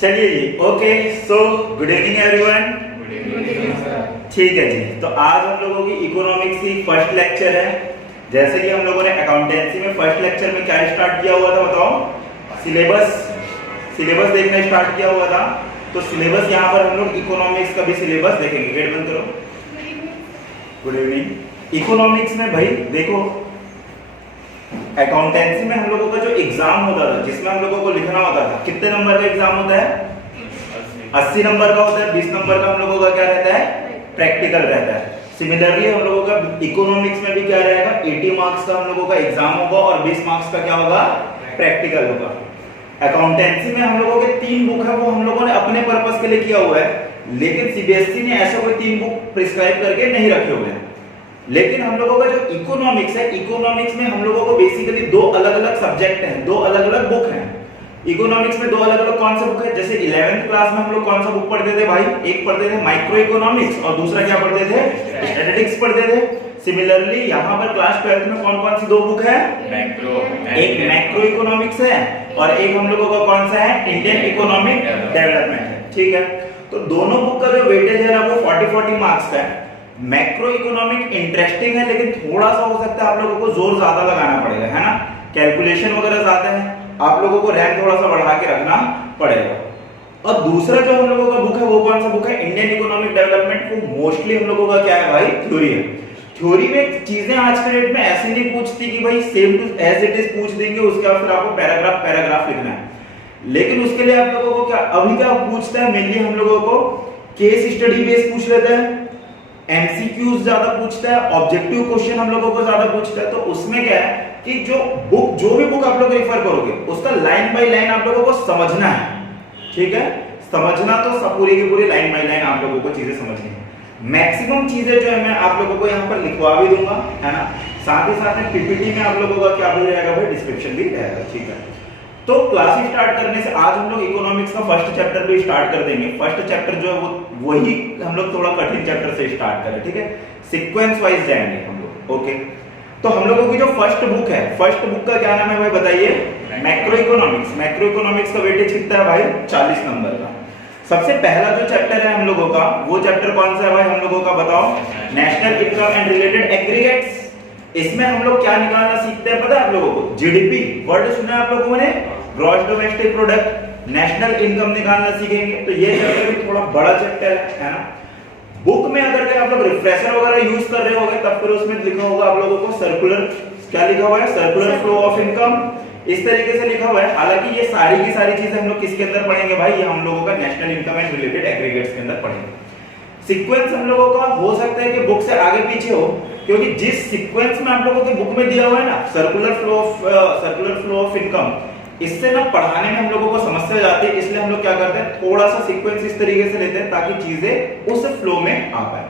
चलिए जी, okay. So good evening everyone. ठीक है जी, तो आज हम लोगों की इकोनॉमिक्स की फर्स्ट लेक्चर है। जैसे कि हम लोगों ने अकाउंटेंसी में फर्स्ट लेक्चर में क्या स्टार्ट किया हुआ था बताओ? सिलेबस देखना स्टार्ट किया हुआ था। तो सिलेबस यहाँ पर हम लोग इकोनॉमिक्स का भी सिलेबस देखेंगे। गेट बंद करो। Good evening. इकोनॉमिक्स में भाई देखो, अकाउंटेंसी में हम लोगों का जो एग्जाम होता था, जिसमें हम लोगों को लिखना होता था, कितने नंबर का एग्जाम होता है? 80 नंबर का होता है। 20 नंबर का हम लोगों का क्या रहता है? प्रैक्टिकल रहता है। सिमिलरली हम लोगों का इकोनॉमिक्स में भी क्या रहेगा? 80 मार्क्स का हम लोगों का एग्जाम होगा और 20 मार्क्स का क्या होगा? प्रैक्टिकल होगा। अकाउंटेंसी में हम लोगों के 3 बुक है, वो हम लोगों ने अपने पर्पस के लिए किया हुआ है, लेकिन सीबीएसई ने ऐसा कोई 3 बुक प्रिस्क्राइब करके नहीं रखे हुए हैं। लेकिन हम लोगों का जो इकोनॉमिक्स है, इकोनॉमिक्स में हम लोगों को बेसिकली 2 अलग अलग सब्जेक्ट हैं, 2 अलग अलग बुक हैं। इकोनॉमिक्स में 2 अलग अलग कौन सा बुक है? जैसे 11th क्लास में हम लोग कौन सा बुक पढ़ते थे भाई? एक पढ़ते थे माइक्रो इकोनॉमिक्स और दूसरा क्या पढ़ते थे? स्टैटिस्टिक्स पढ़ते थे। सिमिलरली यहाँ पर क्लास 12th में कौन कौन सी 2 बुक है? एक मैक्रो इकोनॉमिक्स है और एक हम लोगों का कौन सा है? इंडियन इकोनॉमिक डेवलपमेंट है। ठीक है, तो दोनों बुक का जो वेटेज है ना वो 40-40 मार्क्स का है। मैक्रो इकोनॉमिक इंटरेस्टिंग है, लेकिन थोड़ा सा हो सकता है आप लोगों को जोर ज्यादा लगाना पड़ेगा, है ना? कैलकुलेशन वगैरह ज्यादा है, आप लोगों को रैंक थोड़ा सा बढ़ा के रखना पड़ेगा। और दूसरा जो हम लोगों का बुक है वो कौन सा बुक है? Indian economic development. वो मोस्टली हम लोगों का क्या है भाई? थ्योरी है। थ्योरी में चीजें आज के डेट में ऐसे नहीं पूछती कि भाई same to as it is पूछ देंगे, उसके बाद फिर आपको पैराग्राफ लिखना है। लेकिन उसके लिए आप लोगों को क्या अभी क्या पूछता है? मेनली हम लोगों को केस स्टडी बेस्ड पूछ लेता है, एमसीक्यूज ज्यादा पूछता है, ऑब्जेक्टिव क्वेश्चन हम लोगों को ज्यादा पूछता है। तो उसमें क्या है कि जो भी बुक आप लोग रेफर करोगे उसका लाइन बाय लाइन आप लोगों को समझना है। ठीक है, समझना तो सब पूरी की पूरी लाइन बाय लाइन आप लोगों को चीजें समझनी है। मैक्सिमम चीजें जो है मैं आप लोगों को यहाँ पर लिखवा भी दूंगा, है ना? साथ ही साथ में पीपीटी में आप लोगों का क्या भी रहेगा भाई? डिस्क्रिप्शन भी रहेगा। ठीक है, तो क्लास स्टार्ट करने से आज हम लोग इकोनॉमिक्स का फर्स्ट चैप्टर भी स्टार्ट कर देंगे। फर्स्ट चैप्टर जो है वो वही हम लोग थोड़ा कठिन चैप्टर से स्टार्ट करें। ठीक है, सीक्वेंस वाइज जाएंगे हम लोग। ओके, तो हम लोगों की जो फर्स्ट बुक है, फर्स्ट बुक का क्या नाम है भाई बताइए? Macro economics. मैक्रो इकोनॉमिक्स का वेटेज कितना है भाई? 40 नंबर का। सबसे पहला जो चैप्टर है हम लोगों का, वो चैप्टर कौन सा है भाई हम लोगों का? बताओ। National income and related aggregates. इसमें हम लोग क्या निकालना सीखते हैं पता है आप लोगों को? जीडीपी वर्ड सुना है आप लोगों ने? Gross domestic product. National income निकालना सीखेंगे। तो ये चैप्टर भी थोड़ा बड़ा चैप्टर है ना? बुक में अगर आप लोग रिफ्रेशर वगैरह यूज कर रहे होंगे तब फिर उसमें लिखा होगा आप लोगों को सर्कुलर, क्या लिखा हुआ है? सर्कुलर फ्लो ऑफ इनकम, इस तरीके से लिखा हुआ है। हालांकि ये सारी की सारी चीजें हम लोग किसके अंदर पढ़ेंगे भाई? ये हम लोगों का national income and related aggregates के अंदर पढ़ेंगे। सीक्वेंस हम लोगों का हो सकता है कि बुक से आगे पीछे हो, क्योंकि जिस सीक्वेंस में आप लोगों के बुक में दिया हुआ है ना, सर्कुलर फ्लो ऑफ इनकम, इससे ना पढ़ाने में हम लोगों को समस्या जाती है। इसलिए हम लोग क्या करते हैं, थोड़ा सा सीक्वेंस इस तरीके से लेते हैं ताकि चीजें उस फ्लो में आ पाए।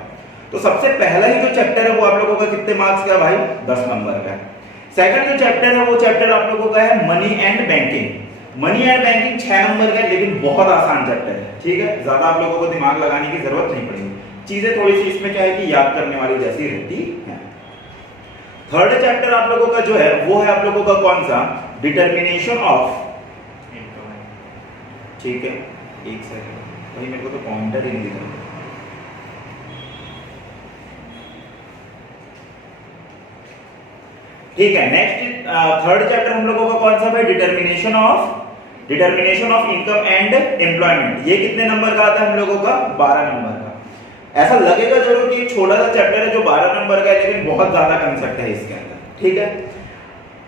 तो सबसे पहला ही जो चैप्टर है वो आप लोगों का कितने मार्क्स का भाई? 10 नंबर का है। सेकंड जो चैप्टर है वो चैप्टर आप लोगों का है money and banking. Money and banking 6 number का है, लेकिन बहुत आसान चैप्टर है। ठीक है, ज्यादा आप लोगों को दिमाग लगाने की जरूरत नहीं पड़ेगी। चीजें थोड़ी सी इसमें क्या है कि याद करने वाली जैसी रहती है। थर्ड चैप्टर आप लोगों का जो है वो है आप लोगों का कौन सा? Determination of. ठीक है, एक सेकंड भाई, मेरे को तो पॉइंटर ही नहीं दिख रहा। ठीक है, नेक्स्ट थर्ड चैप्टर हम लोगों का कौन सा भाई? Determination of income and employment. ये कितने नंबर का आता है हम लोगों का? 12 नंबर का। ऐसा लगेगा जरूर कि एक छोटा सा चैप्टर है जो 12 नंबर का है, लेकिन बहुत ज्यादा कंसेप्ट है इसके अंदर। ठीक है,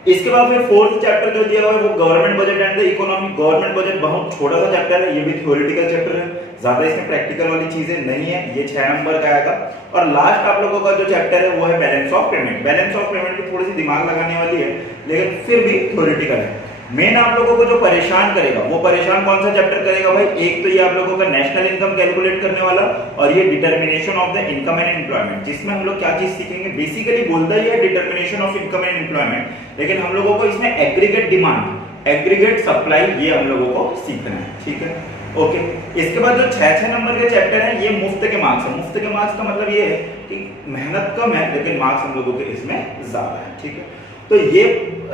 इसके बाद फिर फोर्थ चैप्टर जो दिया हुआ है वो government budget and the economy. Government budget बहुत छोटा सा चैप्टर है, ये भी थ्योरेटिकल चैप्टर है, ज्यादा इसमें प्रैक्टिकल वाली चीजें नहीं है। ये 6 नंबर का आएगा। और लास्ट आप लोगों का जो चैप्टर है वो है balance of payment. Balance of payment की थोड़ी सी दिमाग लगाने वाली है, लेकिन फिर भी थ्योरेटिकल है। मेन आप लोगों को जो परेशान करेगा वो परेशान कौन सा चैप्टर करेगा भाई? एक तो ये आप लोगों का नेशनल इनकम कैलकुलेट करने वाला, और ये determination of the income and employment, जिसमें हम लोग क्या चीज सीखेंगे? बेसिकली बोलता ही है determination of income and employment, लेकिन हम लोगों को इसमें एग्रीगेट डिमांड, एग्रीगेट सप्लाई, ये हम लोगों को सीखना है। ठीक है, ओके। इसके बाद जो 6 नंबर के चैप्टर है ये मुफ्त के मार्क्स है। मुफ्त के मार्क्स का मतलब ये है कि मेहनत कम है लेकिन मार्क्स हम लोगों के इसमें ज्यादा है। ठीक है, तो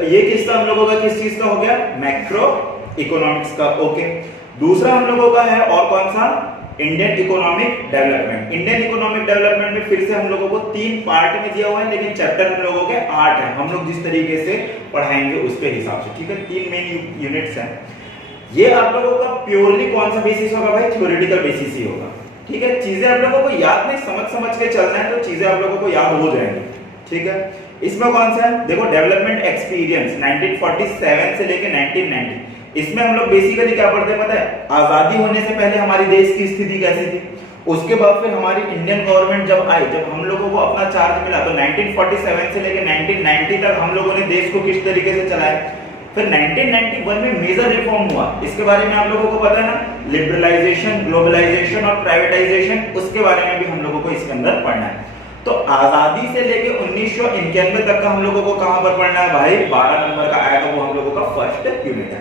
ये किस्सा हम लोगों का किस चीज का हो गया? मैक्रो इकोनॉमिक्स का। ओके, दूसरा हम लोगों का है और कौन सा, Indian economic development. Indian economic development में फिर से हम लोगों को 3 पार्ट में दिया हुआ है, लेकिन चैप्टर हम लोगों के 8 है। हम लोग जिस तरीके से पढ़ाएंगे उसके हिसाब से, ठीक है। 3 मेन यूनिट्स हैं। ये आप लोगों का प्योरली कौन सा बेसिस होगा भाई, थ्योरेटिकल बेसिस ही होगा, ठीक है। चीजें आप लोगों को याद नहीं, समझ के चलना है, तो चीजें आप लोगों को याद हो जाएंगी, ठीक है। इसमें कौन सा है, देखो डेवलपमेंट एक्सपीरियंस 1947 से लेके 1990। इसमें हम लोग बेसिकली क्या पढ़ते हैं पता है, आजादी होने से पहले हमारी देश की स्थिति कैसी थी, उसके बाद फिर हमारी इंडियन गवर्नमेंट जब आई, जब हम लोगों को अपना चार्ज मिला, तो 1947 से लेके 1990 तक हम लोगों ने देश को किस तरीके से चलाया। फिर 1991 में मेजर रिफॉर्म हुआ, इसके बारे में आप लोगों को पता है ना, लिबरलाइजेशन, ग्लोबलाइजेशन और प्राइवेटाइजेशन, उसके बारे में भी हम लोगों को इसके अंदर पढ़ना है। तो आजादी से लेके 1991 तक का हम लोगों को कहां पर पढ़ना है भाई, 12 नंबर का आएगा, वो हम लोगों का फर्स्ट यूनिट है।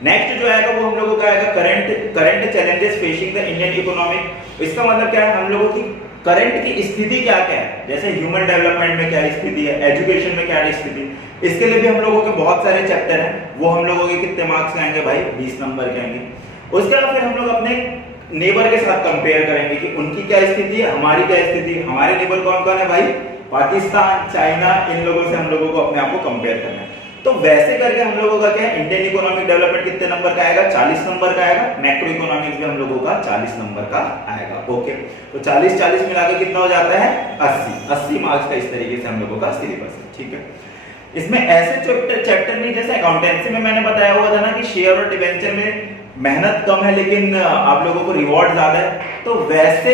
नेक्स्ट जो आएगा वो हम लोगों का आएगा current challenges facing the Indian economic. इसका मतलब क्या है, हम लोगों की करंट की स्थिति क्या क्या है, जैसे ह्यूमन डेवलपमेंट में क्या स्थिति है, एजुकेशन में क्या स्थिति, इसके लिए भी हम लोगों के बहुत सारे चैप्टर हैं। वो हम लोगों के कितने मार्क्स आएंगे भाई, 20 नंबर के आएंगे। उसके बाद फिर हम लोग अपने नेबर के साथ कंपेयर करेंगे कि उनकी क्या स्थिति है, हमारी क्या स्थिति है। हमारे नेबर कौन कौन है भाई, पाकिस्तान, चाइना, इन लोगों से हम लोगों को अपने आप को कंपेयर करना है। तो वैसे करके हम लोगों का क्या है, इंडियन इकोनॉमिक डेवलपमेंट कितने नंबर का आएगा, 40 नंबर का आएगा। मैक्रो इकोनॉमिक्स भी हम लोगों का 40 नंबर का आएगा, ओके। तो 40 मिला के कितना हो जाता है, 80 मार्क्स का इस तरीके से हम लोगों का सिलेबस है, ठीक है। इसमें ऐसे चैप्टर नहीं, जैसे अकाउंटेंसी में मैंने बताया हुआ था ना कि शेयर और डिबेंचर में मेहनत कम है लेकिन आप लोगों को रिवॉर्ड ज्यादा है, तो वैसे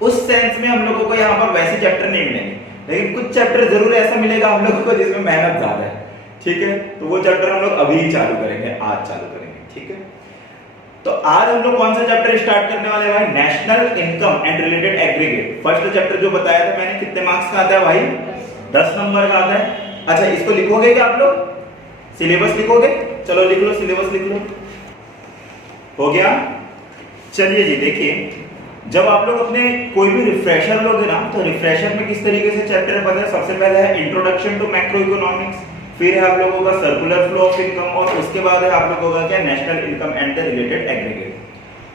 उस सेंस में हम लोगों को यहाँ पर वैसे चैप्टर नहीं मिलेंगे, लेकिन कुछ चैप्टर जरूर ऐसा मिलेगा हम लोगों को जिसमें मेहनत ज्यादा है, ठीक है। तो वो चैप्टर हम लोग अभी ही चालू करेंगे, आज चालू करेंगे, ठीक है। तो आज हम लोग कौन सा चैप्टर स्टार्ट करने वाले हैं भाई, national income and related aggregate. First chapter जो बताया था मैंने, कितने मार्क्स का आता है भाई, 10 नंबर का आता है। अच्छा, इसको लिखोगे क्या आप लोग, सिलेबस लिखोगे, चलो लिख लो, सिलेबस लिख लो, हो गया। चलिए जी, देखिए जब आप लोग अपने कोई भी रिफ्रेशर लोगे ना, तो रिफ्रेशर में किस तरीके से चैप्टर है पता है, सबसे पहले है इंट्रोडक्शन टू मैक्रो इकोनॉमिक्स, फिर है आप लोगों का सर्कुलर फ्लो ऑफ इनकम, और उसके बाद है आप लोगों का क्या, national income and the related aggregate.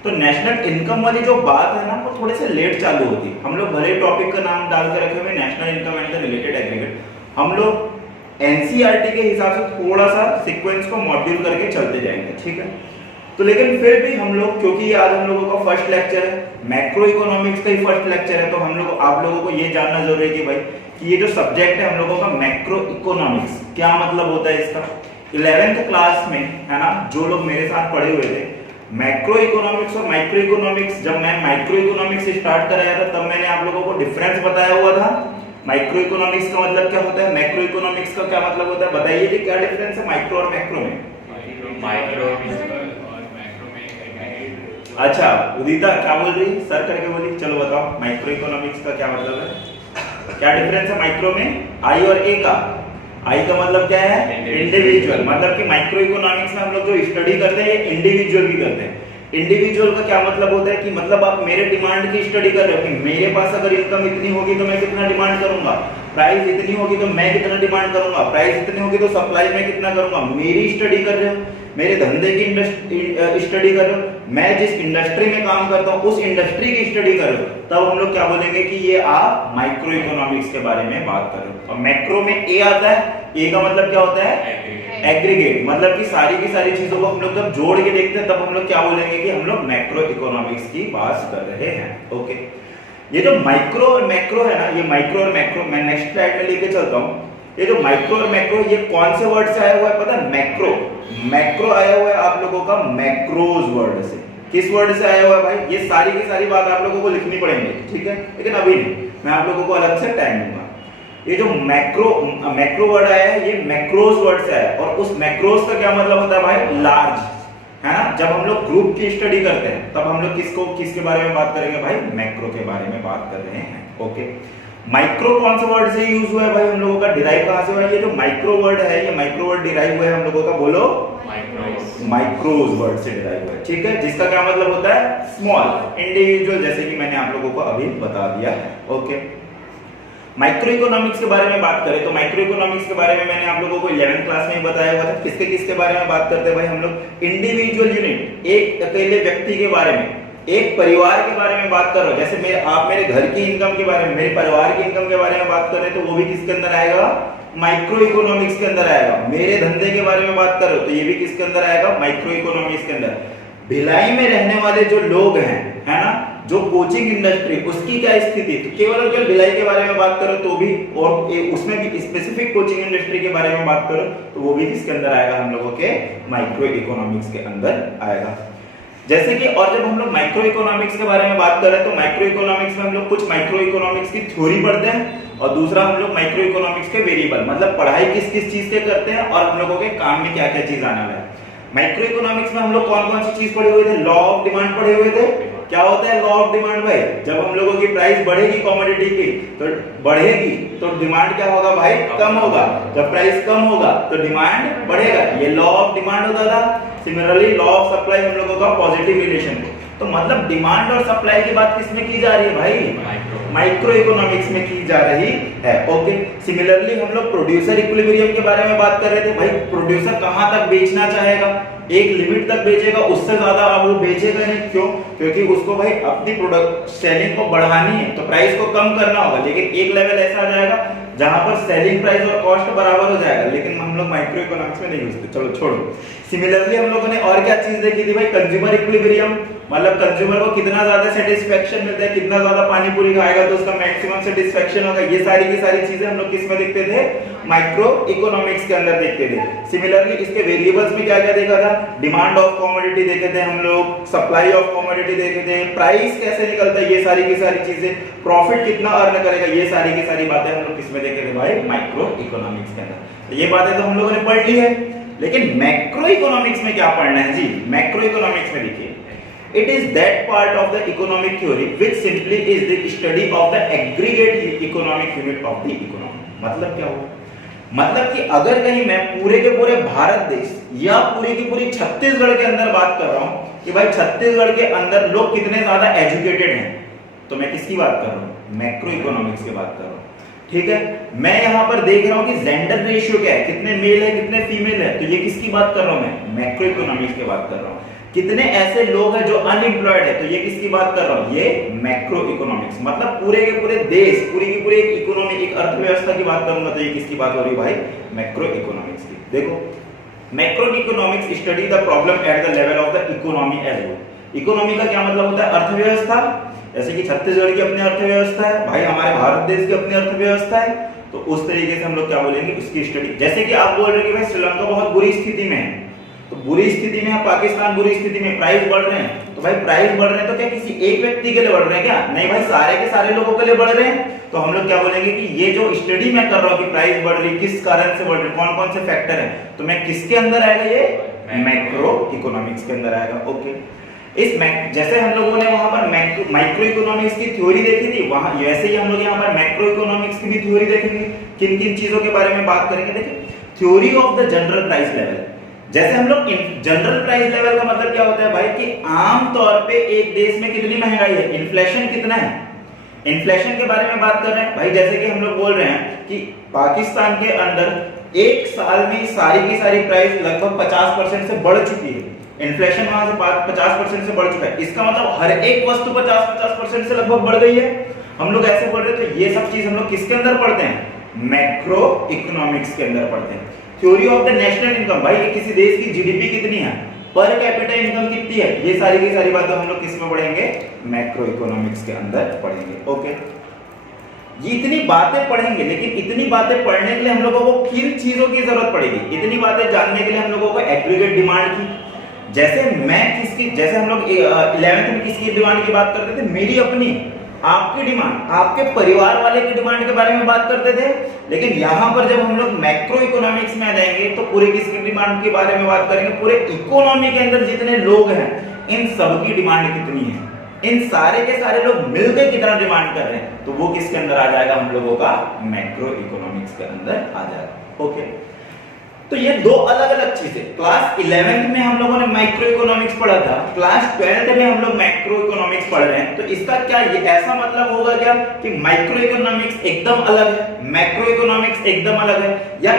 तो नेशनल इनकम वाली जो बात है ना, वो थोड़े से लेट चालू होती है। हम लोग भले टॉपिक का नाम डाल के रखे हुए national income and the related aggregate, हम लोग एनसीईआरटी के हिसाब से थोड़ा सा सीक्वेंस को मॉड्यूल करके चलते जाएंगे, ठीक है। तो लेकिन फिर भी हम लोग, क्योंकि आज हम लोगों का फर्स्ट लेक्चर है, मैक्रो इकोनॉमिक्स का ही फर्स्ट लेक्चर है, तो हम लोग आप लोगों को ये जानना जरूरी है कि भाई कि ये जो सब्जेक्ट है हम लोगों का मैक्रो इकोनॉमिक्स, क्या मतलब होता है इसका। 11th क्लास में है ना, जो लोग मेरे साथ पढ़े हुए थे, मैक्रो इकोनॉमिक्स और माइक्रो इकोनॉमिक्स, जब मैं माइक्रो इकोनॉमिक्स स्टार्ट कराया था तब मैंने आप लोगों को डिफरेंस बताया हुआ था। माइक्रो इकोनॉमिक्स का मतलब क्या होता है, मैक्रो इकोनॉमिक्स का क्या मतलब होता है, बताइए जी क्या डिफरेंस है माइक्रो और मैक्रो में। माइक्रो अच्छा, उदिता क्या बोल रही, सर करके बोली, चलो बताओ माइक्रो इकोनॉमिक्स का क्या मतलब है, क्या डिफरेंस है माइक्रो में, आई और ए का। आई का मतलब क्या है, इंडिविजुअल, मतलब कि माइक्रो इकोनॉमिक्स में हम लोग जो स्टडी करते हैं ये इंडिविजुअल की करते हैं। इंडिविजुअल का क्या मतलब होता है कि मतलब आप मेरे डिमांड की स्टडी कर रहे हो कि मेरे पास अगर इनकम इतनी होगी तो मैं कितना डिमांड करूंगा, प्राइस इतनी होगी तो मैं कितना डिमांड करूंगा, प्राइस इतनी होगी तो सप्लाई में कितना करूंगा, मेरी स्टडी कर रहे हो, मेरे धंधे की स्टडी कर रहे हो, मैं जिस इंडस्ट्री में काम करता हूं उस इंडस्ट्री की स्टडी कर रहे हो, तब हम लोग क्या बोलेंगे कि ये आप माइक्रो इकोनॉमिक्स के बारे में बात कर रहे हो। और मैक्रो में ए आता है, ए का मतलब क्या होता है, एग्रीगेट, मतलब कि सारी की सारी चीजों को हम लोग जब जोड़ के देखते हैं तब हम लोग क्या बोलेंगे कि हम लोग मैक्रो इकोनॉमिक्स की बात कर रहे हैं, ओके। ये जो माइक्रो और मैक्रो है ना, ये माइक्रो और मैक्रो मैं नेक्स्ट स्लाइड में लेके चलता हूं। ये जो माइक्रो और मैक्रो, ये कौन से वर्ड से आया हुआ है पता है, मैक्रो। मैक्रो आया हुआ है आप लोगों का मैक्रोज वर्ड से। किस वर्ड से आया हुआ है भाई, ये सारी की सारी बात आप लोगों को लिखनी पड़ेगी, ठीक है, लेकिन अभी नहीं, मैं आप लोगों को अलग से टाइम दूंगा। ये जो मैक्रो वर्ड आया है, ये मैक्रोज वर्ड से आया है, और उस मैक्रोज का क्या मतलब होता है भाई, लार्ज, है ना। जब हम लोग ग्रुप की स्टडी करते हैं तब हम लोग किसके बारे में बात करेंगे भाई, मैक्रो के बारे में बात कर रहे हैं, ओके। माइक्रो कौन से वर्ड से यूज हुआ है भाई, हम लोगों का डिराइव कहां से हुआ है, ये जो माइक्रो वर्ड है, ये माइक्रो वर्ड डिराइव हुआ है हम लोगों का, बोलो माइक्रोज वर्ड से डिराइव हुआ है, ठीक है, जिसका क्या मतलब होता है, स्मॉल, इंडिविजुअल, जैसे कि मैंने आप लोगों को अभी बता दिया है, ओके। माइक्रो इकोनॉमिक्स के बारे में बात करें तो माइक्रो इकोनॉमिक्स के बारे में मैंने आप लोगों को 11th क्लास में ही बताया हुआ था। किसके किसके बारे में बात करते हैं भाई हम लोग? इंडिविजुअल यूनिट, एक अकेले व्यक्ति के बारे में, एक परिवार के बारे में बात कर रहे हो। जैसे आप मेरे घर की इनकम के बारे में, मेरे परिवार की इनकम के बारे में बात कर रहे हैं तो वो भी किसके अंदर आएगा? माइक्रो इकोनॉमिक्स के अंदर आएगा। मेरे धंधे के बारे में बात कर रहे हो तो ये भी किसके अंदर आएगा? माइक्रो इकोनॉमिक्स के अंदर। भिलाई में रहने वाले जो लोग हैं, है ना, जो कोचिंग इंडस्ट्री, उसकी क्या स्थिति? तो केवल और केवल भिलाई के बारे में बात करो तो भी, और उसमें भी स्पेसिफिक कोचिंग इंडस्ट्री के बारे में बात करो तो वो भी किसके अंदर आएगा? हम लोगों के माइक्रो इकोनॉमिक्स के अंदर आएगा। जैसे कि और जब हम लोग माइक्रो इकोनॉमिक्स के बारे में बात कर रहे हैं तो माइक्रो इकोनॉमिक्स में हम लोग कुछ माइक्रो इकोनॉमिक्स की थ्योरी पढ़ते हैं और दूसरा हम लोग माइक्रो इकोनॉमिक्स के वेरिएबल, मतलब पढ़ाई किस किस चीज के करते हैं और हम लोगों के काम में क्या क्या चीज आने वाला है। माइक्रो इकोनॉमिक्स में हम लोग कौन कौन सी चीज पढ़े हुए थे? लॉ ऑफ डिमांड पढ़े हुए थे। क्या होता है लॉ ऑफ डिमांड भाई? जब हम लोगों की प्राइस बढ़ेगी कमोडिटी की तो बढ़ेगी तो डिमांड क्या होगा भाई? कम होगा। जब प्राइस कम होगा तो डिमांड बढ़ेगा। ये लॉ ऑफ डिमांड होता था। सिमिलरली लॉ ऑफ सप्लाई हम लोगों का पॉजिटिव रिलेशन। तो मतलब डिमांड और सप्लाई की बात किसमें की जा रही है भाई? माइक्रो इकोनॉमिक्स में की जा रही है। ओके, सिमिलरली हम लोग प्रोड्यूसर इक्विलिब्रियम के बारे में बात कर रहे थे। भाई प्रोड्यूसर कहां तक बेचना चाहेगा? एक लिमिट तक बेचेगा, उससे ज्यादा अब वो बेचेगा नहीं। क्यों? क्योंकि उसको भाई अपनी प्रोडक्ट सेलिंग को बढ़ानी है तो प्राइस को कम करना होगा। लेकिन एक लेवल ऐसा आ जाएगा जहां पर सेलिंग प्राइस और कॉस्ट बराबर हो जाएगा। लेकिन हम लोग माइक्रो इकोनॉमिक्स में नहीं घुसते, चलो छोड़ो। सिमिलरली हम लोगों ने और क्या चीज देखी थी भाई? कंज्यूमर इक्विलिब्रियम, मतलब कंज्यूमर को कितना ज्यादा सेटिस्फेक्शन मिलता है, कितना ज्यादा पानी पूरी खाएगा तो उसका मैक्सिमम सेटिस्फेक्शन होगा। ये सारी की सारी चीजें हम लोग किस में देखते थे? माइक्रो इकोनॉमिक्स के अंदर देखते थे। सिमिलरली इसके वेरिएबल्स में क्या क्या देखा था? डिमांड ऑफ कमोडिटी देखे थे हम लोग, सप्लाई ऑफ कमोडिटी देखे थे, प्राइस कैसे निकलता है, ये सारी की सारी चीजें, प्रॉफिट कितना अर्न करेगा, ये सारी की सारी बातें हम लोग किसमें देखे थे भाई? माइक्रो इकोनॉमिक्स के अंदर। तो ये बातें तो हम लोगों ने पढ़ ली है। लेकिन मैक्रो इकोनॉमिक्स में क्या पढ़ना है जी? मैक्रो इकोनॉमिक्स में देखिए, it is that part of the economic theory which simply is the study of the aggregate economic unit of the economy। मतलब क्या हुआ? मतलब कि अगर कहीं मैं पूरे के पूरे भारत देश या पूरी की पूरी छत्तीसगढ़ के अंदर बात कर रहा हूं कि भाई छत्तीसगढ़ के अंदर लोग कितने ज्यादा एजुकेटेड हैं, तो मैं किसकी बात कर रहा हूं? मैक्रो इकोनॉमिक्स की बात कर रहा हूं। ठीक है, मैं यहां पर देख रहा हूं कि जेंडर रेशियो क्या है, कितने मेल है कितने फीमेल है, तो ये किसकी बात कर रहा हूं? मैं मैक्रो इकोनॉमिक्स की बात कर रहा हूं। कितने ऐसे लोग हैं जो अनएम्प्लॉयड है, तो ये किसकी बात कर रहा हूं? ये मैक्रो इकोनॉमिक्स। मतलब पूरे के पूरे देश, पूरी की पूरी एक इकोनॉमी, एक अर्थव्यवस्था की बात करूंगा तो ये किसकी बात हो रही है भाई? मैक्रो इकोनॉमिक्स की। देखो, macro economics study the problem at the level of the economy as whole. Economy का क्या मतलब होता है? अर्थव्यवस्था। जैसे कि छत्तीसगढ़ की अपनी अर्थव्यवस्था है, भाई हमारे भारत देश की अपनी अर्थव्यवस्था है, तो उस तरीके से हम लोग क्या बोलेंगे? उसकी स्टडी। जैसे कि आप बोल रहे हैं कि भाई श्रीलंका बहुत बुरी स्थिति में है, तो बुरी स्थिति में है, पाकिस्तान बुरी स्थिति में, प्राइस बढ़ रहे हैं, तो भाई प्राइस बढ़ रहे हैं तो क्या किसी एक व्यक्ति के लिए बढ़ रहे हैं क्या? नहीं भाई, सारे के सारे लोगों के लिए बढ़ रहे हैं। तो हम लोग क्या बोलेंगे कि ये जो स्टडी मैं कर रहा हूं कि प्राइस बढ़ रही, किस कारण से बढ़ रही, कौन कौन से फैक्टर है, तो मैं किसके अंदर आएगा? ये मैक्रो इकोनॉमिक्स के अंदर आएगा। ओके, जैसे हम लोगों ने वहां पर माइक्रो इकोनॉमिक्स की थ्योरी देखी थी, वहां वैसे ही हम लोग यहाँ पर मैक्रो इकोनॉमिक्स की भी थ्योरी देखेंगे। किन किन चीजों के बारे में बात करेंगे? देखिए, theory of the general price level. जैसे हम लोग जनरल प्राइस लेवल का मतलब क्या होता है भाई? कि आम तौर पे एक देश में कितनी महंगाई है, इन्फ्लेशन कितना है, इन्फ्लेशन के बारे में बात कर रहे हैं भाई। जैसे कि हम लोग बोल रहे हैं कि पाकिस्तान के अंदर एक साल में सारी की सारी प्राइस लगभग 50% से बढ़ चुकी है। इन्फ्लेशन वहां से 50% से बढ़ चुका है। इसका मतलब हर एक वस्तु 50% से लगभग बढ़ गई है। हम लोग ऐसे बोल रहे हैं, तो ये सब चीज हम लोग किसके अंदर पढ़ते हैं? मैक्रो इकोनॉमिक्स के अंदर पढ़ते हैं। Theory of the national income, भाई किसी देश की जीडीपी कितनी है, पर कैपिटा इनकम कितनी है, ये सारी की सारी बातें हम लोग किस में पढ़ेंगे? मैक्रो इकोनॉमिक्स के अंदर पढ़ेंगे। ओके, ये इतनी बातें पढ़ेंगे, लेकिन इतनी बातें पढ़ने के लिए हम लोगों को किन चीजों की जरूरत पड़ेगी? इतनी बातें जानने के लिए हम लोगों को एग्रीगेट डिमांड की, जैसे हम लोग 11th में किसकी डिमांड की बात करते थे? मेरी अपनी, आपकी डिमांड, आपके परिवार वाले की डिमांड के बारे में बात करते थे। लेकिन यहां पर जब हम लोग मैक्रो इकोनॉमिक्स में आ जाएंगे तो पूरे किसकी डिमांड के बारे में बात करेंगे? पूरे इकोनॉमी के अंदर जितने लोग हैं, इन सबकी डिमांड कितनी है, इन सारे के सारे लोग मिलकर कितना डिमांड कर रहे हैं, तो वो किसके अंदर आ जाएगा? हम लोगों का मैक्रो इकोनॉमिक्स के अंदर आ जाएगा। ओके, तो ये दो अलग अलग चीजें। क्लास 11th में हम लोगों ने माइक्रो इकोनॉमिक्स पढ़ा था, क्लास 12th में हम लोग मैक्रो इकोनॉमिक्स पढ़ रहे हैं। तो इसका क्या ये ऐसा मतलब होगा क्या कि माइक्रो इकोनॉमिक्स एकदम अलग है, मैक्रो इकोनॉमिक्स एकदम अलग है, या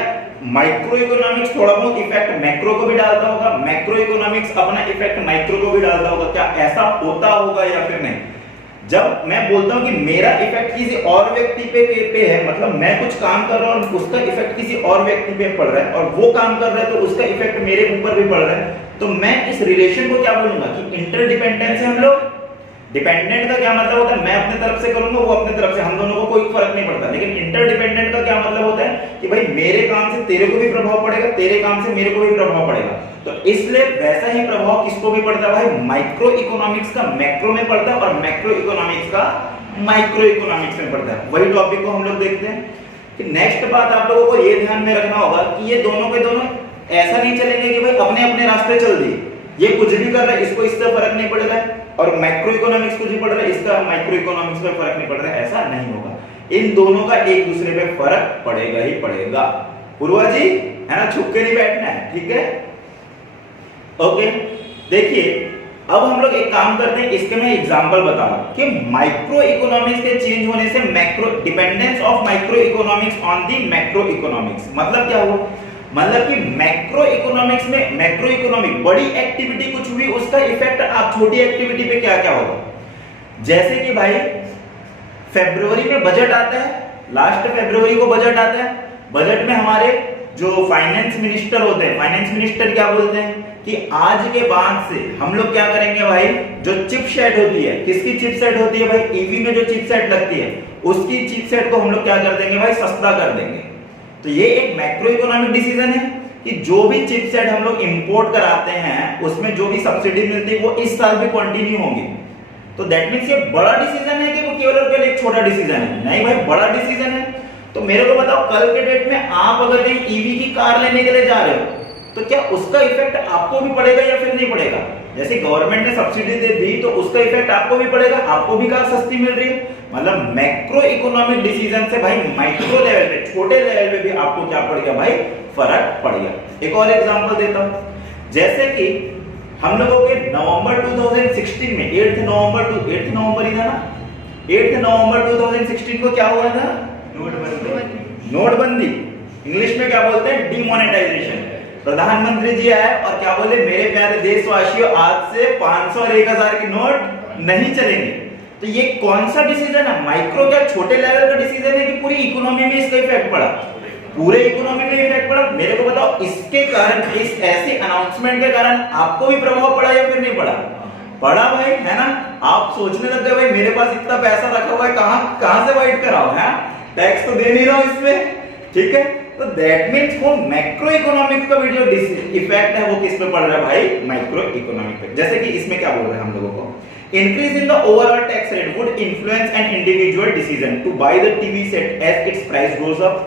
माइक्रो इकोनॉमिक्स थोड़ा बहुत इफेक्ट मैक्रो को भी डालता होगा, मैक्रो इकोनॉमिक्स अपना इफेक्ट माइक्रो को भी डालता होगा? क्या ऐसा होता होगा या फिर नहीं? जब मैं बोलता हूं कि मेरा इफेक्ट किसी और व्यक्ति पे है, मतलब मैं कुछ काम कर रहा हूं और उसका इफेक्ट किसी और व्यक्ति पे पड़ रहा है, और वो काम कर रहा है तो उसका इफेक्ट मेरे ऊपर भी पड़ रहा है, तो मैं इस रिलेशन को क्या बोलूंगा कि इंटरडिपेंडेंस है हम लोग। डिपेंडेंट का क्या मतलब होता है? मैं अपने तरफ से करूंगा, वो अपने तरफ से, हम दोनों को कोई फर्क नहीं पड़ता। लेकिन इंटरडिपेंडेंट का क्या मतलब होता है कि भाई मेरे काम से तेरे को भी प्रभाव पड़ेगा, तेरे काम से मेरे को भी प्रभाव पड़ेगा। तो इसलिए वैसा ही प्रभाव किसको भी पड़ता है भाई? माइक्रो इकोनॉमिक्स का मैक्रो में पड़ता है और मैक्रो इकोनॉमिक्स का माइक्रो इकोनॉमिक्स में पड़ता है। वही टॉपिक को हम लोग देखते हैं कि नेक्स्ट बात आप लोगों को ये ध्यान में रखना होगा कि ये दोनों के दोनों ऐसा नहीं चलेंगे कि भाई अपने अपने रास्ते चल दिए, ये कुछ भी कर रहा है इसको इससे फर्क नहीं पड़ रहा है, और मैक्रो इकोनॉमिक्स कुछ भी पड़ रहा है इसका माइक्रो इकोनॉमिक्स पे फर्क नहीं पड़ रहा है, ऐसा नहीं होगा। इन दोनों का एक दूसरे पे फर्क पड़ेगा ही पड़ेगा। पूर्वा जी है ना, छुप के नहीं बैठना है, ठीक है? ओके, देखिए अब हम लोग एक काम करते हैं, इसके मैं एग्जांपल बता रहा हूं कि माइक्रो इकोनॉमिक्स के चेंज होने से macro, dependence of micro economics on the macro economics, मतलब क्या हुआ? मतलब कि मैक्रो इकोनॉमिक्स में, मैक्रो इकोनॉमिक बड़ी एक्टिविटी कुछ हुई, उसका इफेक्ट आप छोटी एक्टिविटी पे क्या क्या होगा? जैसे कि भाई फरवरी में बजट आता है, लास्ट फरवरी को बजट आता है, बजट में हमारे जो फाइनेंस मिनिस्टर होते हैं, फाइनेंस मिनिस्टर क्या बोलते हैं कि आज के बाद से हम लोग क्या करेंगे भाई, जो चिप सेट होती है, किसकी चिप सेट होती है भाई? ईवी में जो चिप सेट लगती है उसकी चिप सेट को हम लोग क्या कर देंगे भाई? सस्ता कर देंगे। तो ये एक मैक्रो इकोनॉमिक डिसीजन है कि जो भी चिप सेट हम लोग इंपोर्ट कराते हैं उसमें जो भी सब्सिडी मिलती है वो इस साल भी कंटिन्यू होंगी। तो दैट मींस ये बड़ा डिसीजन है कि वो केवल और केवल एक छोटा डिसीजन है? नहीं भाई, बड़ा डिसीजन है। तो मेरे को बताओ, कल के डेट में आप अगर कहीं ईवी की कार लेने के लिए जा रहे हो तो क्या उसका इफेक्ट आपको भी पड़ेगा या फिर नहीं पड़ेगा? जैसे गवर्नमेंट ने सब्सिडी दे दी तो उसका इफेक्ट आपको भी पड़ेगा, आपको भी कार सस्ती मिल रही है। मतलब मैक्रो इकोनॉमिक डिसीजन से भाई माइक्रो लेवल पे, छोटे लेवल पे भी आपको क्या पड़ गया भाई? फर्क पड़ गया। एक और एग्जांपल देता हूं, जैसे कि हम लोगों के नवंबर 2016 में 8 नवंबर ही था ना, 8 नवंबर 2016 को क्या हुआ था? नोटबंदी। इंग्लिश में क्या बोलते हैं? डीमोनेटाइजेशन। प्रधानमंत्री जी आए और क्या बोले? मेरे प्यारे देशवासियों, आज से 500 और 1000 के नोट नहीं चलेंगे। तो ये कौन सा डिसीजन है? माइक्रो, क्या छोटे लेवल का डिसीजन है कि पूरी इकोनॉमी में इसका इफेक्ट पड़ा? पूरे इकोनॉमी में इफेक्ट पड़ा। मेरे को बताओ, इसके कारण, इस ऐसे अनाउंसमेंट के कारण आपको भी प्रभाव पड़ा या फिर नहीं पड़ा? पड़ा भाई, है ना? आप सोचने लगते भाई मेरे पास इतना पैसा रखा हुआ है, कहां से वाइट कराओ, है? टैक्स तो दे नहीं रहा हूं इसमें, ठीक है? तो दैट मींस वो मैक्रो इकोनॉमिक्स का भी जो इफेक्ट है वो किस पे पड़ रहा है भाई? माइक्रो इकोनॉमिक पे। जैसे कि इसमें क्या बोल रहे हैं हम लोगों को, increase in the overall tax rate would influence an individual decision to buy the TV set as its price goes up।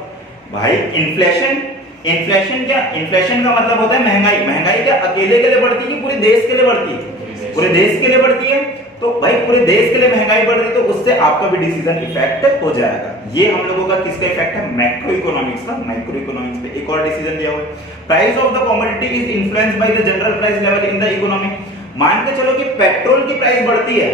भाई इन्फ्लेशन, इन्फ्लेशन क्या? इन्फ्लेशन का मतलब होता है महंगाई। महंगाई क्या अकेले के लिए बढ़ती है कि पूरे देश के लिए बढ़ती है? पूरे देश के लिए बढ़ती है। तो भाई पूरे देश के लिए महंगाई बढ़ रही है तो उससे आपका भी डिसीजन इफेक्ट हो जाएगा। ये हम लोगों का किसका इफेक्ट है? मैक्रो इकोनॉमिक्स का। माइक्रो इकोनॉमिक्स पे एक और डिसीजन दिया हुआ है, price of the commodity is influenced by the general price level in the economy. मान के चलो कि पेट्रोल की प्राइस बढ़ती है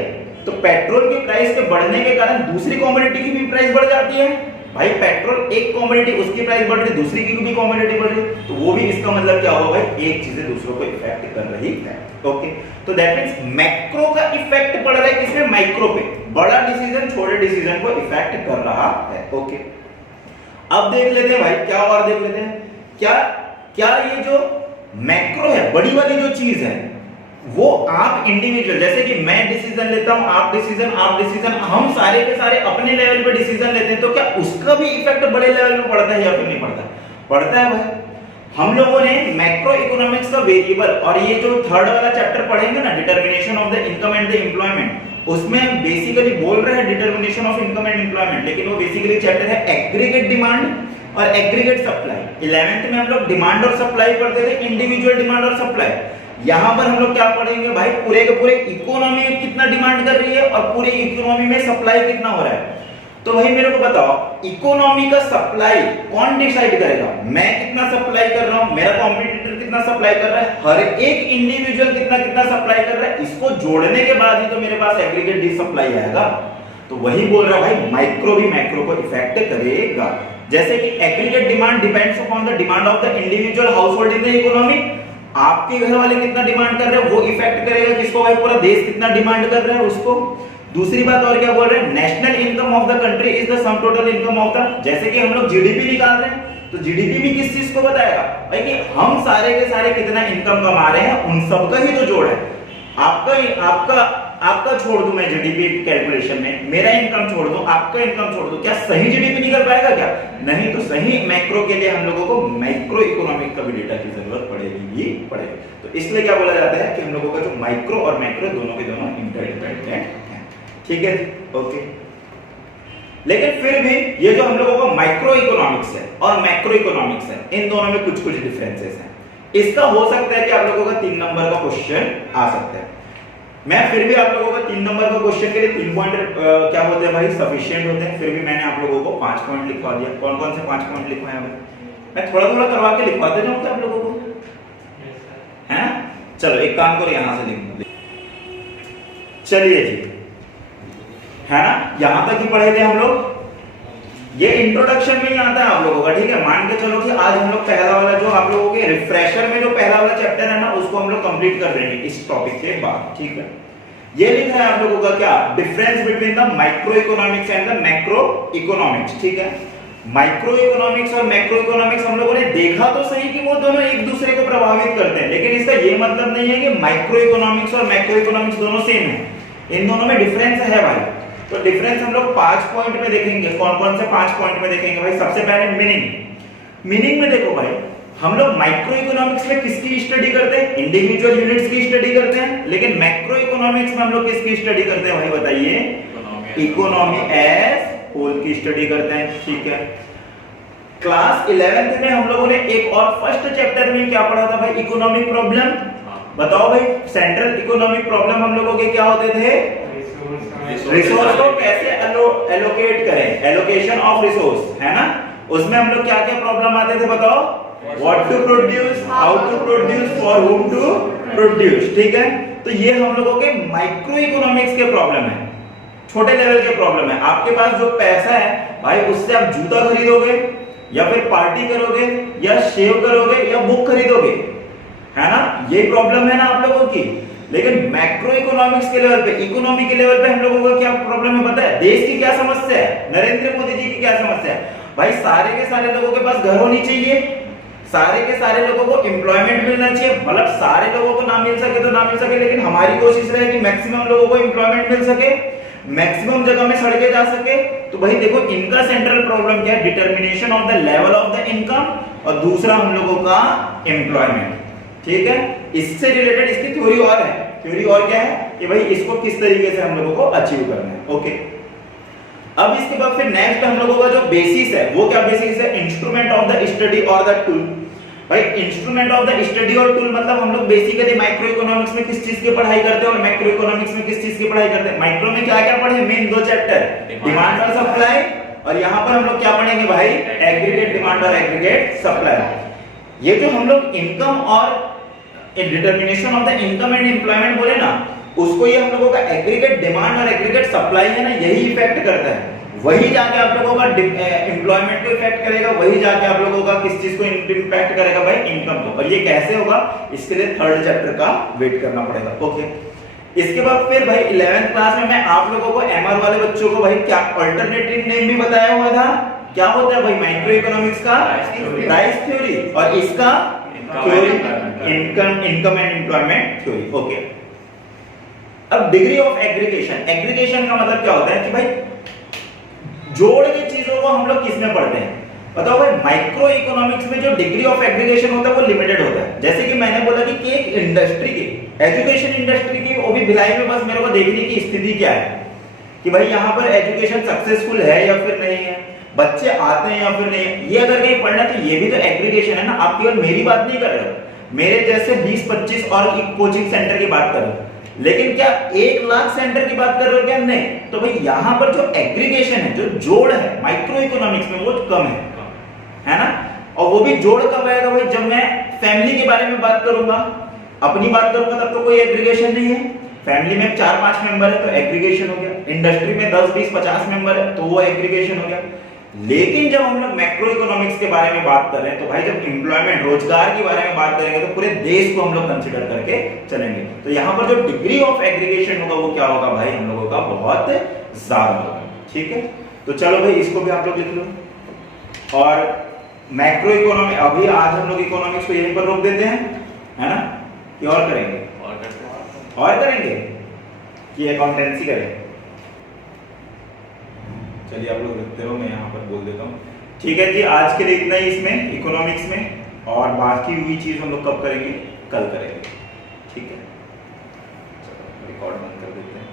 तो पेट्रोल की प्राइस के बढ़ने के कारण दूसरी कमोडिटी की भी प्राइस बढ़ जाती है। भाई पेट्रोल एक कमोडिटी, उसकी प्राइस बढ़ रही, दूसरी की भी कमोडिटी बढ़ रही, तो वो भी इसका मतलब क्या होगा भाई? एक चीजें दूसरों को इफेक्ट कर रही है। ओके, तो दैट मींस मैक्रो का इफेक्ट पड़ रहा है किसमें? माइक्रो पे। बड़ा डिसीजन छोटे डिसीजन को इफेक्ट कर रहा है। ओके, अब देख लेते हैं भाई, क्या और देख लेते हैं, क्या ये जो मैक्रो है, बड़ी वाली जो चीज है, वो आप इंडिविजुअल, जैसे कि मैं डिसीजन लेता हूं, आप डिसीजन, हम सारे के सारे अपने लेवल पे डिसीजन लेते हैं, तो क्या उसका भी इफेक्ट बड़े लेवल पे पड़ता है या फिर नहीं पड़ता? पड़ता है भाई। हम लोगों ने मैक्रो इकोनॉमिक्स का वेरिएबल, और ये जो थर्ड वाला चैप्टर पढ़ेंगे ना, determination of the income and the employment, उसमें बेसिकली बोल रहे हैं determination of income and employment, लेकिन वो बेसिकली चैप्टर है एग्रीगेट डिमांड और एग्रीगेट सप्लाई। 11th में हम लोग डिमांड और सप्लाई पढ़ते थे, इंडिविजुअल डिमांड और सप्लाई। यहां पर हम लोग क्या पढ़ेंगे भाई? पूरे के पूरे इकोनॉमी कितना डिमांड कर रही है और पूरे इकोनॉमी में सप्लाई कितना हो रहा है। तो भाई मेरे को बताओ, इकोनॉमी का सप्लाई कौन डिसाइड करेगा? मैं कितना सप्लाई कर रहा हूं, मेरा कॉम्पिटिटर कितना सप्लाई कर रहा है, हर एक इंडिविजुअल कितना कितना सप्लाई कर रहा है, इसको जोड़ने के बाद ही तो मेरे पास एग्रीगेट डी सप्लाई आएगा। तो वही बोल रहा भाई, माइक्रो भी मैक्रो को इफेक्ट करेगा। जैसे कि aggregate demand depends upon the demand of the individual household in the economy. आपके घर वाले कितना डिमांड कर रहे हैं वो इफेक्ट करेगा किसको? भाई पूरा देश कितना डिमांड कर रहा है उसको। दूसरी बात और क्या बोल रहे हैं, national income of the country is the sum total income of the, जैसे कि हम लोग जीडीपी निकाल रहे हैं तो जीडीपी भी किस चीज को बताएगा भाई कि हम सारे के सारे कितना इनकम कमा रहे हैं, उन सब का ही तो जोड़ है। आपका छोड़ दूं मैं जीडीपी कैलकुलेशन में, मेरा इनकम छोड़ दूं, आपका इनकम छोड़ दूं, क्या सही जीडीपी निकल पाएगा क्या? नहीं। तो सही मैक्रो के लिए हम लोगों को माइक्रो इकोनॉमिक का भी डेटा की जरूरत पड़ेगी। तो इसलिए क्या बोला जाता है कि हम लोगों का जो माइक्रो और मैक्रो दोनों के दोनों इंटरडिपेंडेंट हैं। ठीक है, ओके। लेकिन फिर भी ये जो हम लोगों का माइक्रो इकोनॉमिक्स है और मैक्रो इकोनॉमिक्स है, इन दोनों में कुछ कुछ डिफरेंसेस हैं। इसका हो सकता है कि आप लोगों का 3 नंबर का क्वेश्चन आ सकता है। मैं फिर भी आप लोगों को 3 नंबर का क्वेश्चन के लिए 3 पॉइंट क्या होते हैं भाई, सफिशिएंट होते हैं। फिर भी मैंने आप लोगों को 5 पॉइंट लिखवा दिया। कौन कौन से 5 पॉइंट लिखवाए हैं? मैं थोड़ा थोड़ा करवा के लिखवाते जाऊं क्या आप लोगों को? हैं? चलो एक काम करो, यहां से लिख दो। चलिए जी, है ना, यहां तक ही पढ़े थे हम लोग। ये इंट्रोडक्शन में ही आता है आप लोगों का। ठीक है, मान के चलो कि आज हम लोग पहला वाला जो आप लोगों के रिफ्रेशर में जो पहला वाला चैप्टर है ना, उसको हम लोग कंप्लीट कर देंगे इस टॉपिक के बाद। ठीक है, ये लिखा है आप लोगों का क्या, difference between the micro economics and the macro economics. ठीक है, माइक्रो इकोनॉमिक्स और मैक्रो इकोनॉमिक्स हम लोगों ने देखा तो सही कि वो दोनों एक दूसरे को प्रभावित करते हैं, लेकिन इसका ये मतलब नहीं है कि माइक्रो इकोनॉमिक्स और मैक्रो इकोनॉमिक्स दोनों सेम है। इन दोनों में डिफरेंस है भाई। तो डिफरेंस हम लोग 5 पॉइंट में देखेंगे। कौन कौन से 5 पॉइंट में देखेंगे भाई? सबसे पहले मीनिंग में देखो भाई, हम लोग माइक्रो इकोनॉमिक्स में किसकी स्टडी करते हैं? इंडिविजुअल यूनिट्स की स्टडी करते हैं। लेकिन मैक्रो इकोनॉमिक्स में हम लोग किसकी स्टडी करते हैं भाई बताइए? इकोनॉमी एज होल की स्टडी करते हैं। ठीक है, क्लास 11th में हम लोगों ने एक और फर्स्ट चैप्टर में क्या पढ़ा था भाई? Economic problem. बताओ भाई, सेंट्रल इकोनॉमिक प्रॉब्लम हम लोगों के क्या होते थे? रिसोर्स को कैसे एलोकेट करें, एलोकेशन ऑफ रिसोर्स, है ना। उसमें हम लोग क्या क्या प्रॉब्लम आते थे बताओ? What to produce, how to produce, for whom to produce. ठीक है, तो ये हम लोगों के माइक्रो इकोनॉमिक्स के प्रॉब्लम है, छोटे लेवल के प्रॉब्लम है। आपके पास जो पैसा है भाई, उससे आप जूता खरीदोगे या फिर पार्टी करोगे या शेव करोगे या बुक खरीदोगे, है ना। ये प्रॉब्लम है ना आप लोगों की। लेकिन मैक्रो इकोनॉमिक्स के लेवल पे, इकोनॉमी के लेवल पे हम लोगों का क्या प्रॉब्लम है पता है? देश की क्या समस्या है, नरेंद्र मोदी जी की क्या समस्या है भाई? सारे के सारे लोगों के पास घर होनी चाहिए, सारे के सारे लोगों को एम्प्लॉयमेंट मिलना चाहिए। मतलब सारे लोगों को ना मिल सके तो ना मिल सके, लेकिन हमारी कोशिश रहे कि मैक्सिमम लोगों को एम्प्लॉयमेंट मिल सके, मैक्सिमम जगह में सड़कें जा सके। तो भाई देखो, इनका सेंट्रल प्रॉब्लम क्या है? Determination of the level of the income, और दूसरा हम लोगों का एम्प्लॉयमेंट। ठीक है, इससे रिलेटेड इसकी थ्योरी और है। थ्योरी और क्या है कि भाई इसको किस तरीके से हम लोगों को अचीव करना है। ओके, अब इसके बाद फिर नेक्स्ट हम लोगों का जो बेसिस है वो क्या बेसिस है? इंस्ट्रूमेंट ऑफ द स्टडी और द टूल। भाई इंस्ट्रूमेंट ऑफ द स्टडी और टूल मतलब हम लोग बेसिकली माइक्रो इकोनॉमिक्स में किस चीज की पढ़ाई करते हैं और मैक्रो इकोनॉमिक्स में किस चीज की पढ़ाई करते हैं? माइक्रो में क्या क्या पढ़े? मेन 2 चैप्टर, डिमांड और सप्लाई, और यहाँ पर हम लोग क्या पढ़ेंगे भाई? एग्रीगेट डिमांड और एग्रीगेट सप्लाई। ये जो हम लोग इनकम और determination of the income and employment बोले ना, उसको ये हम लोगों का एग्रीगेट डिमांड और एग्रीगेट सप्लाई है ना, यही इफेक्ट करता है। वही जाके आप लोगों का एम्प्लॉयमेंट को इफेक्ट करेगा, वही जाके आप लोगों का किस चीज को इम्पैक्ट करेगा भाई? इनकम को। और ये कैसे होगा? इसके लिए 3rd चैप्टर का वेट करना पड़ेगा। ओके, इसके बाद फिर भाई 11th क्लास में मैं आप लोगों को एमआर वाले बच्चों को भाई क्या अल्टरनेटिव नेम भी बताया हुआ था। क्या होता है भाई? माइक्रो इकोनॉमिक्स का प्राइस थ्योरी, और इसका theory income and employment theory. Okay, अब डिग्री ऑफ एग्रीगेशन। एग्रीगेशन का मतलब क्या होता है कि भाई जोड़ के चीजों को हम लोग किस में पढ़ते हैं? बताओ भाई, माइक्रो इकोनॉमिक्स में जो डिग्री ऑफ एग्रीगेशन होता है वो लिमिटेड होता है। जैसे कि मैंने बोला कि एक इंडस्ट्री की, एजुकेशन इंडस्ट्री की, वो भी भिलाई में, बस मेरे को देखने की स्थिति क्या है कि भाई यहाँ पर एजुकेशन सक्सेसफुल है या फिर नहीं है, बच्चे आते हैं या फिर नहीं। ये अगर कहीं पढ़ना तो ये भी तो एग्रीगेशन है ना। आप केवल मेरी बात नहीं कर रहे हो, मेरे जैसे 20-25 और कोचिंग सेंटर की बात कर रहे हो। लेकिन क्या 1,00,000 सेंटर की बात कर रहे हो क्या? नहीं। तो भाई यहाँ पर जो एग्रीगेशन है, जो जोड़ है माइक्रो इकोनॉमिक्स में, वो कम है ना। और वो भी जोड़ कब आएगा भाई? जब मैं फैमिली के बारे में बात करूंगा, अपनी बात करूंगा, तब तो कोई एग्रीगेशन नहीं है। फैमिली में 4-5 मेंबर है तो एग्रीगेशन हो गया, इंडस्ट्री में 10, 20, 50 मेंबर है तो वो एग्रीगेशन हो गया। लेकिन जब हम लोग मैक्रो इकोनॉमिक्स के बारे में बात कर रहे हैं, तो भाई जब एम्प्लॉयमेंट, रोजगार के बारे में बात करेंगे, तो पूरे देश को हम लोग कंसीडर करके चलेंगे। तो यहाँ पर जो डिग्री ऑफ एग्रीगेशन होगा वो क्या होगा भाई? हम लोगों का बहुत ज्यादा होगा। ठीक है, तो चलो भाई इसको भी आप लोग लिख लो। और मैक्रो इकोनॉमी, अभी आज हम लोग इकोनॉमिक्स को यहीं पर रोक देते हैं, है ना, कि और करेंगे? और करेंगे कि अकाउंटेंसी करें? चलिए आप लोग लिखते रहो, मैं यहाँ पर बोल देता हूँ। ठीक है जी, आज के लिए इतना ही इसमें इकोनॉमिक्स में, और बाकी हुई चीज हम लोग कब करेंगे? कल करेंगे। ठीक है, चलो रिकॉर्ड बंद कर देते हैं।